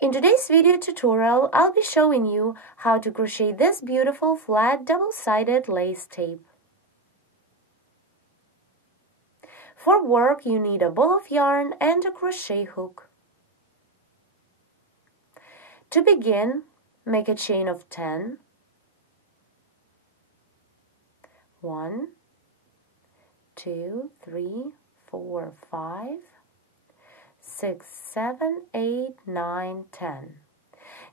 In today's video tutorial, I'll be showing you how to crochet this beautiful flat double-sided lace tape. For work, you need a ball of yarn and a crochet hook. To begin, make a chain of 10. 1, 2, 3, 4, 5, 6, 7, 8, 9, 10.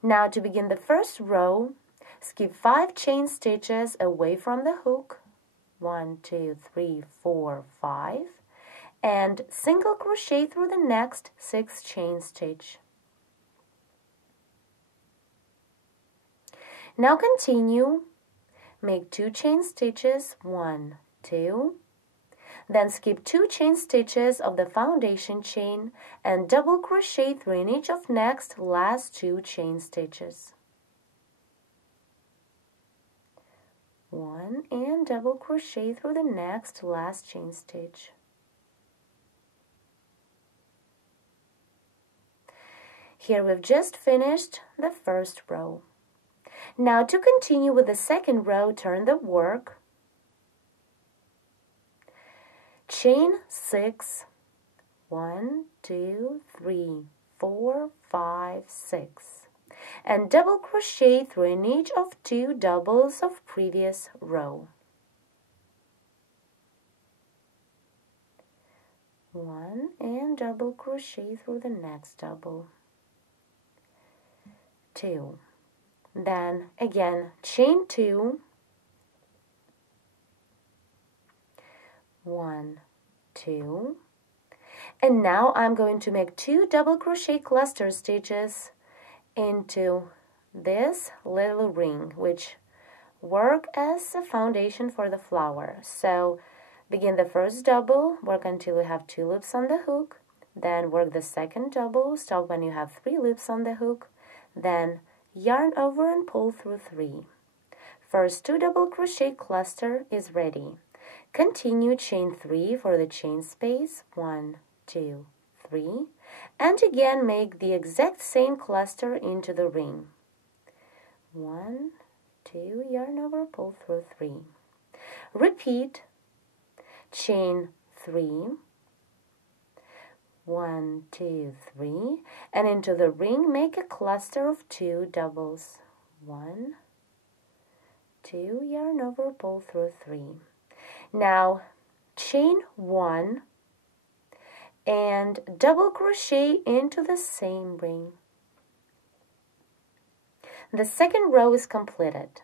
Now to begin the first row, skip 5 chain stitches away from the hook. 1, 2, 3, 4, 5. And single crochet through the next 6 chain stitch. Now continue. Make 2 chain stitches, 1, 2. Then skip 2 chain stitches of the foundation chain and double crochet through in each of next last 2 chain stitches. 1 and double crochet through the next last chain stitch. Here we've just finished the first row. Now to continue with the second row, turn the work. Chain 6, 1, 2, 3, 4, 5, 6, and double crochet through in each of 2 doubles of previous row. 1 and double crochet through the next double. 2. Then again, chain 2, 1, 2, and now I'm going to make 2 double crochet cluster stitches into this little ring, which work as a foundation for the flower. So begin the first double, work until you have 2 loops on the hook, then work the second double, stop when you have 3 loops on the hook, then yarn over and pull through 3. First 2 double crochet cluster is ready. Continue chain 3 for the chain space, 1, 2, 3, and again make the exact same cluster into the ring. 1, 2, yarn over, pull through 3. Repeat, chain 3, 1, 2, 3, and into the ring make a cluster of 2 doubles. 1, 2, yarn over, pull through 3. Now chain 1 and double crochet into the same ring. The second row is completed.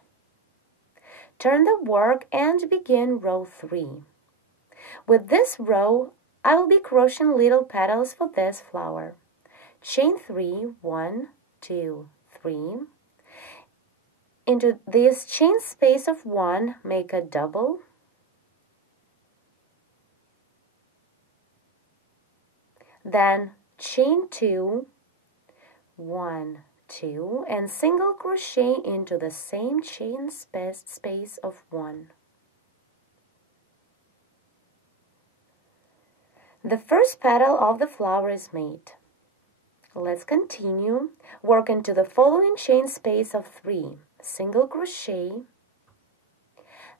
Turn the work and begin row 3. With this row, I will be crocheting little petals for this flower. Chain 3, 1, 2, 3. Into this chain space of 1, make a double. Then chain 2, 1, 2, and single crochet into the same chain space of 1. The first petal of the flower is made. Let's continue. Work into the following chain space of 3. Single crochet,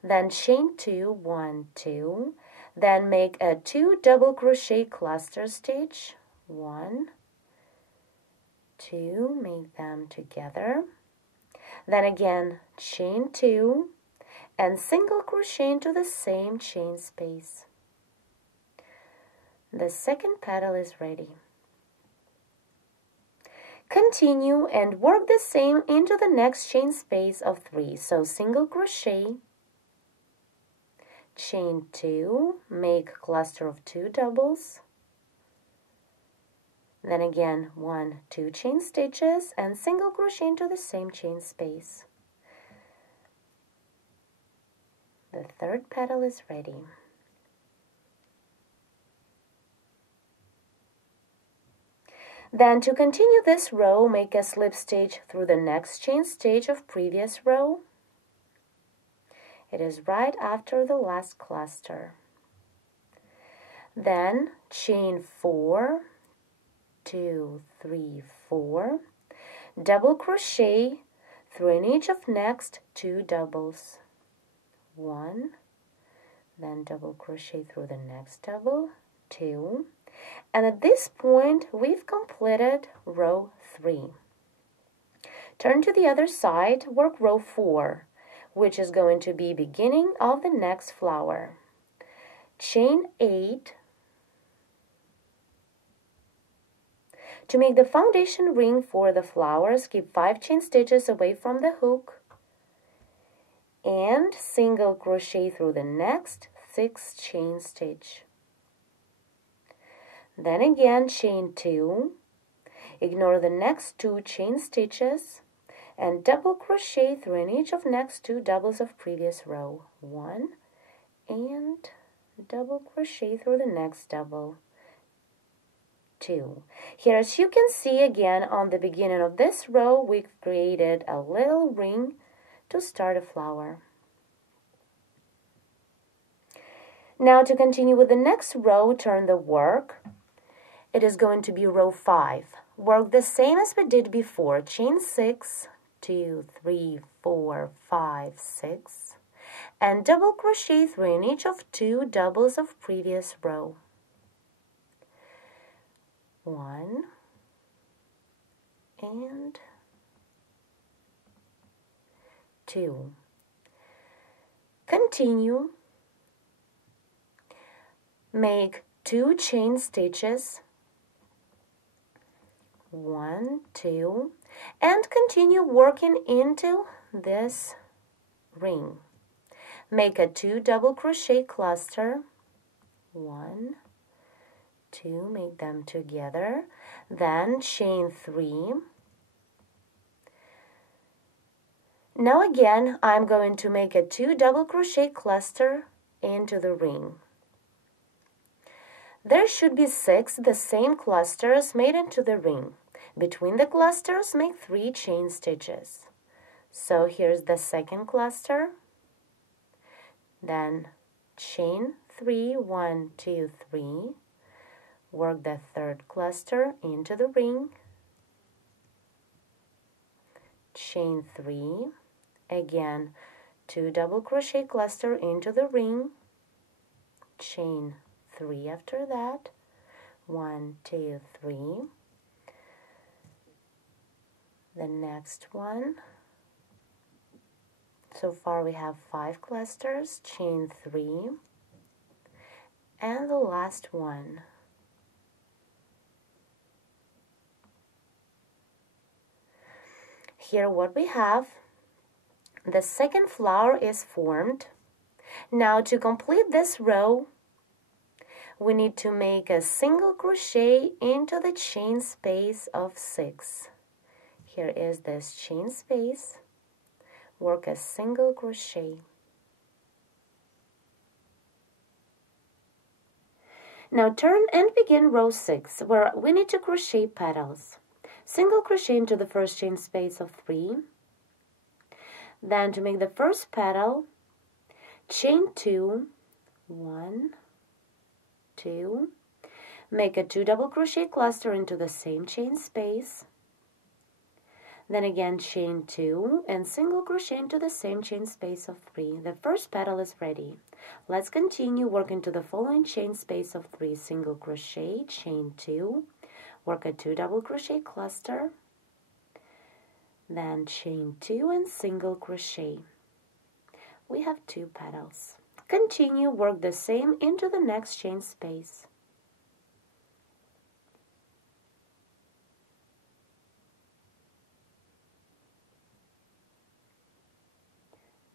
then chain 2, 1, 2, then make a 2 double crochet cluster stitch, 1, 2, make them together, then again chain 2 and single crochet into the same chain space. The second petal is ready. Continue and work the same into the next chain space of 3. So single crochet, chain 2, make cluster of 2 doubles, then again 1, 2 chain stitches and single crochet into the same chain space. The third petal is ready. Then to continue this row, make a slip stitch through the next chain stitch of previous row. It is right after the last cluster. Then chain 4, 2, 3, 4, double crochet through in each of next 2 doubles. 1, then double crochet through the next double, 2, and at this point we've completed row 3. Turn to the other side, work row 4, which is going to be beginning of the next flower. Chain 8 to make the foundation ring for the flowers. Keep 5 chain stitches away from the hook and single crochet through the next 6 chain stitch. Then again chain 2, ignore the next 2 chain stitches and double crochet through in each of next 2 doubles of previous row. 1 and double crochet through the next double, 2. Here, as you can see again on the beginning of this row, we've created a little ring to start a flower. Now to continue with the next row, turn the work. It is going to be row 5. Work the same as we did before. Chain 6, 2, 3, 4, 5, 6, and double crochet through in each of 2 doubles of previous row. 1 and 2. Continue. Make 2 chain stitches, 1, 2, and continue working into this ring. Make a 2 double crochet cluster, 1, 2, make them together, then chain 3. Now again, I'm going to make a 2 double crochet cluster into the ring. There should be 6 the same clusters made into the ring. Between the clusters, make 3 chain stitches. So here's the second cluster, then chain 3, 1, 2, 3, work the third cluster into the ring, chain 3, again 2 double crochet cluster into the ring, chain 3 after that, 1, 2, 3, the next one. So far we have 5 clusters, chain 3, and the last one. Here what we have, the second flower is formed. Now to complete this row, we need to make a single crochet into the chain space of 6. Here is this chain space. Work a single crochet. Now turn and begin row 6, where we need to crochet petals. Single crochet into the first chain space of 3. Then to make the first petal, chain 2, 1, 2, make a 2 double crochet cluster into the same chain space. Then again chain 2 and single crochet into the same chain space of 3. The first petal is ready. Let's continue working to the following chain space of 3. Single crochet, chain 2, work a 2 double crochet cluster, then chain 2 and single crochet. We have 2 petals. Continue, work the same into the next chain space.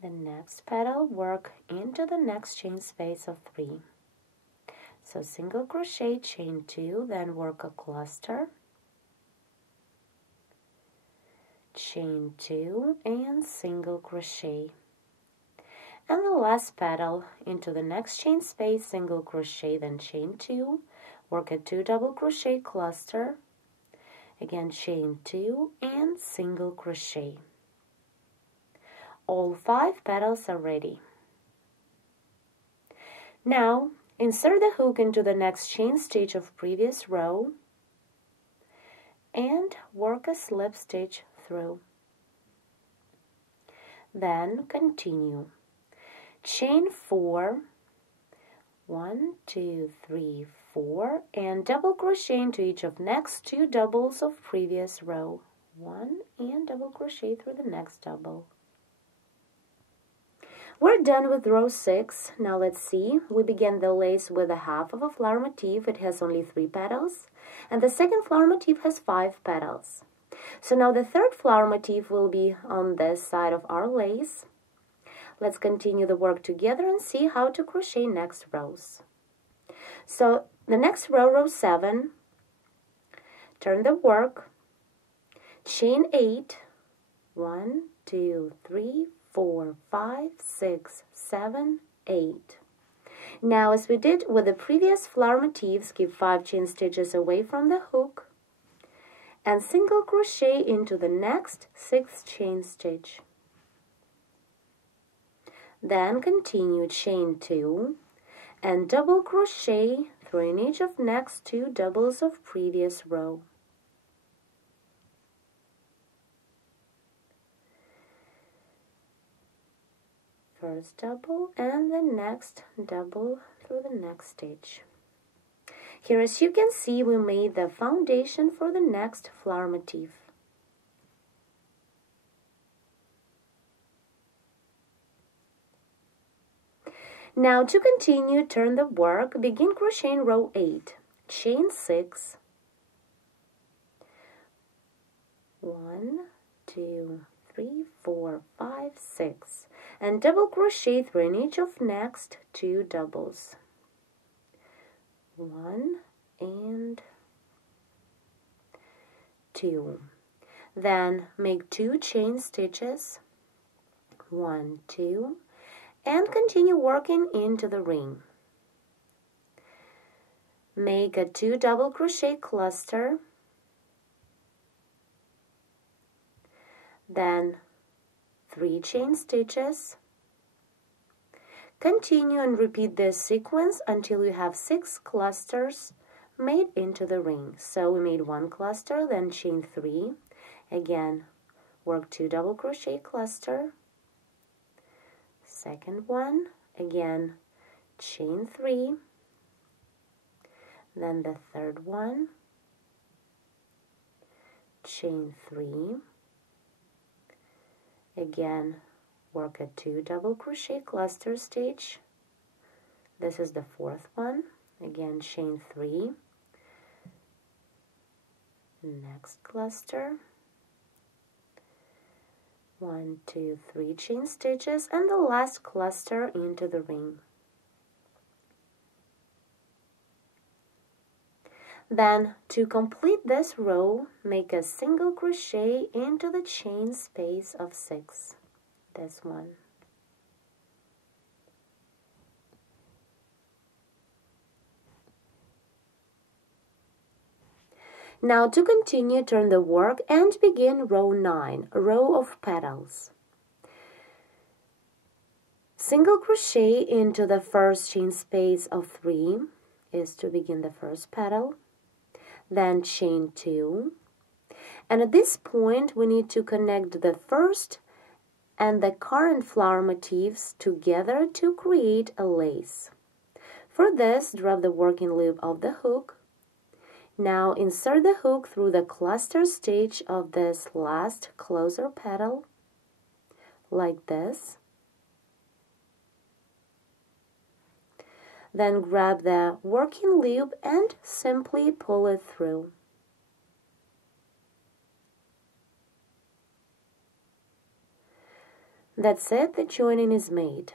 The next petal, work into the next chain space of 3. So single crochet, chain 2, then work a cluster, chain 2 and single crochet. And the last petal, into the next chain space, single crochet, then chain 2, work a 2 double crochet cluster, again chain 2 and single crochet. All 5 petals are ready. Now insert the hook into the next chain stitch of previous row and work a slip stitch through. Then continue. Chain 4, 1, 2, 3, 4, and double crochet into each of next 2 doubles of previous row. 1 and double crochet through the next double. We're done with row 6. Now let's see. We begin the lace with a half of a flower motif. It has only 3 petals, and the second flower motif has 5 petals. So now the third flower motif will be on this side of our lace. Let's continue the work together and see how to crochet next rows. So the next row, row 7, turn the work, chain 8, 1, 2, 3, 4, 5, 6, 7, 8. Now, as we did with the previous flower motifs, keep 5 chain stitches away from the hook and single crochet into the next 6th chain stitch. Then continue chain 2 and double crochet through in each of next 2 doubles of previous row. First double and the next double through the next stitch. Here, as you can see, we made the foundation for the next flower motif. Now to continue, turn the work, begin crocheting row 8, chain 6, 1, 2, 3, 4, 5, 6, and double crochet through in each of next 2 doubles. 1 and 2. Then make 2 chain stitches, 1, 2, and continue working into the ring. Make a 2 double crochet cluster, then 3 chain stitches. Continue and repeat this sequence until you have 6 clusters made into the ring. So we made 1 cluster, then chain 3. Again, work 2 double crochet cluster. Second one, again, chain 3. Then the third one, chain 3. Again, work a 2 double crochet cluster stitch. This is the 4th one. Again, chain 3. Next cluster. 1, 2, 3 chain stitches, and the last cluster into the ring. Then, to complete this row, make a single crochet into the chain space of 6. This one. Now to continue, turn the work and begin row 9, row of petals. Single crochet into the first chain space of 3 is to begin the first petal. Then chain 2. And at this point, we need to connect the first and the current flower motifs together to create a lace. For this, drop the working loop of the hook. Now insert the hook through the cluster stitch of this last closer petal, like this. Then grab the working loop and simply pull it through. That's it, the joining is made.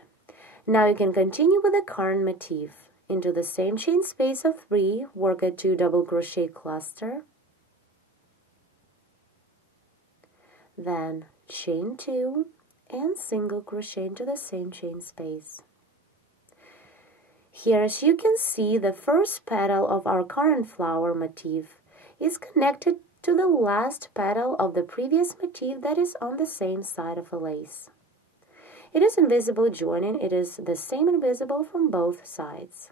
Now you can continue with the current motif. Into the same chain space of 3, work a 2 double crochet cluster, then chain 2 and single crochet into the same chain space. Here, as you can see, the first petal of our current flower motif is connected to the last petal of the previous motif that is on the same side of a lace. It is invisible joining. It is the same invisible from both sides.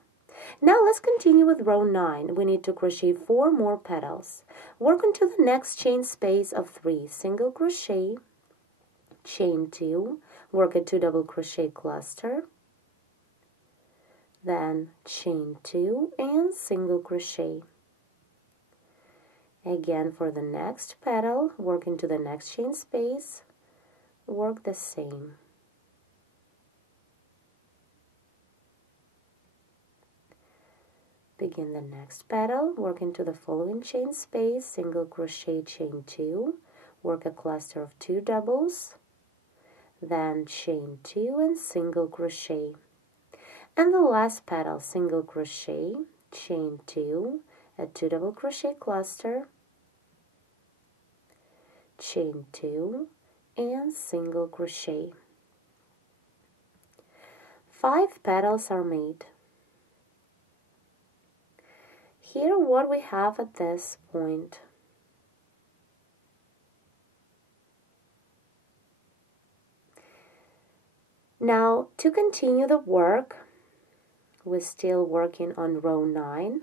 Now let's continue with row 9. We need to crochet 4 more petals. Work into the next chain space of 3. Single crochet, chain 2, work a 2 double crochet cluster, then chain 2 and single crochet. Again, for the next petal, work into the next chain space, work the same. Begin the next petal, work into the following chain space, single crochet, chain 2, work a cluster of 2 doubles, then chain 2 and single crochet. And the last petal, single crochet, chain 2, a 2 double crochet cluster, chain 2 and single crochet. 5 petals are made. Here what we have at this point. Now to continue the work, we're still working on row 9.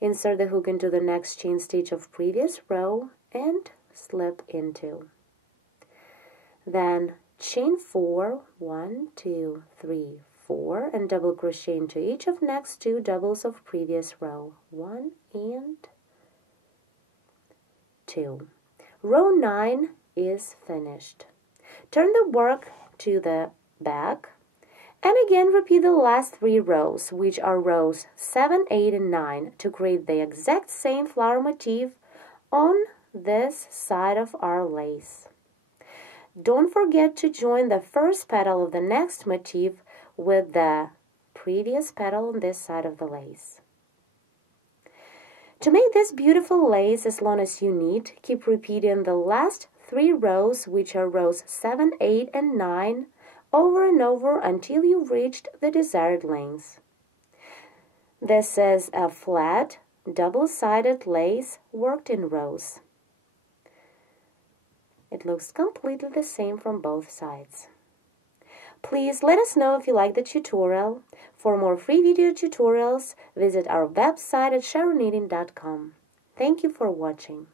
Insert the hook into the next chain stitch of previous row and slip into. Then chain 4, 1, 2, 3, 4, and double crochet into each of next 2 doubles of previous row, 1 and 2. Row 9 is finished. Turn the work to the back and again repeat the last 3 rows, which are rows 7, 8, and 9, to create the exact same flower motif on this side of our lace. Don't forget to join the first petal of the next motif with the previous petal on this side of the lace. To make this beautiful lace as long as you need, keep repeating the last 3 rows, which are rows 7, 8, and 9, over and over until you've reached the desired length. This is a flat, double-sided lace worked in rows. It looks completely the same from both sides. Please let us know if you like the tutorial. For more free video tutorials, visit our website at SharonKnitting.com. Thank you for watching.